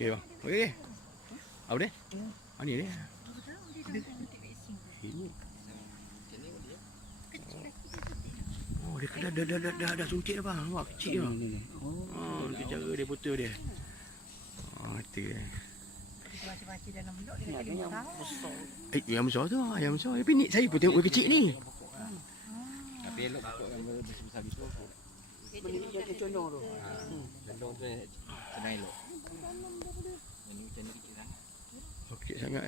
Okey bang. Okey. Apa dia? Ah ni dia. Ini. Oh dia dah suntik dah bang. Nampak kecil bang. Oh dia cara dia putus dia. Oh itu dia. Macam-macam dalam blok dia kata 5 tahun. Yang besar tu, yang besar. Tapi ni saya pun tengok yang kecil ni. Tapi elok pokok yang besar-besar gitu. Yang condong tu. Condong tu senang elok. Yang ni macam ni kecil sangat. Oh, kecil sangat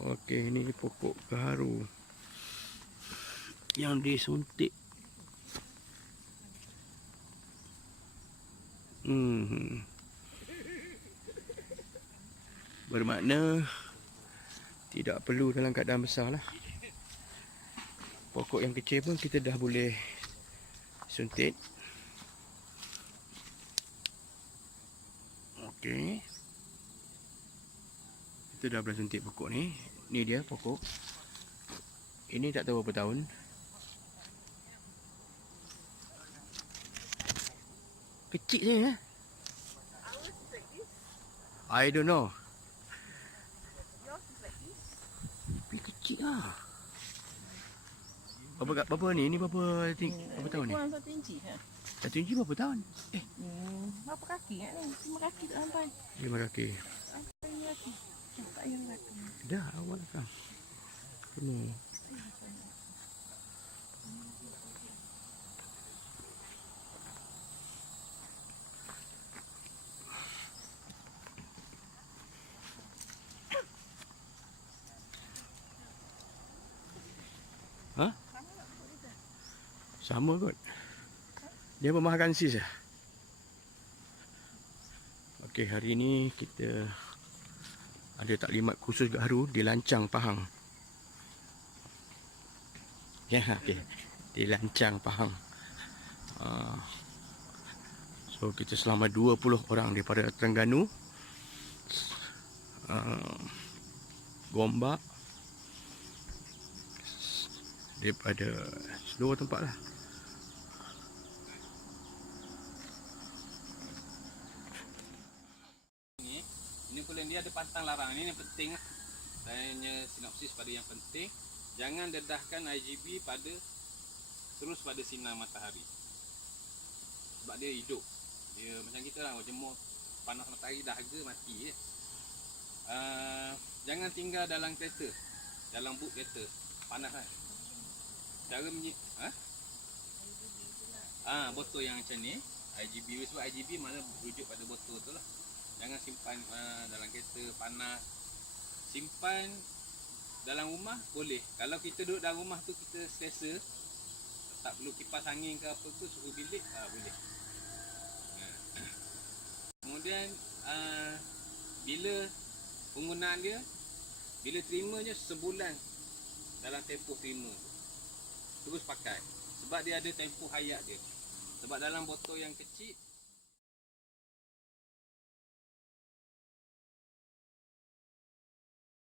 Okey, ni pokok gaharu yang disuntik. Bermakna tidak perlu dalam keadaan besar lah. Pokok yang kecil pun kita dah boleh suntik. Okey. Kita dah boleh suntik pokok ni. Ni dia pokok. Ini tak tahu berapa tahun. Kecil je I don't know. Tapi kecil lah. Berapa ni? Ni berapa tahun ni? Kurang 1 inci. 1 inci berapa tahun? Berapa kaki ni? 5 kaki tak sampai. 5 kaki. Sampai 5 kaki. Tak payah kaki. Dah awal kan. Kena. Ha? Sama kot. Dia memahakan sis lah. Okey, hari ni kita ada taklimat khusus gaharu di Lancang, Pahang. Ya, okey. Di Lancang, Pahang. So kita selama 20 orang daripada Terengganu, Gombak, daripada seluruh tempat lah. Ini kuliah dia ada pantang larang. Ini yang penting lah. Saya hanya sinopsis pada yang penting. Jangan dedahkan IGB terus pada sinar matahari. Sebab dia hidup. Dia macam kita lah, jemur panas matahari dahaga mati. Jangan tinggal dalam kereta, dalam boot kereta. Panas kan. Cara botol yang macam ni IGB, sebab IGB mana rujuk pada botol tu lah. Jangan simpan dalam kereta panas. Simpan dalam rumah boleh. Kalau kita duduk dalam rumah tu kita selesa, tak perlu kipas angin ke apa tu, suhu bilik boleh. Kemudian bila penggunaan dia, bila terima je sebulan dalam tempoh terima terus pakai, sebab dia ada tempoh hayat dia. Sebab dalam botol yang kecil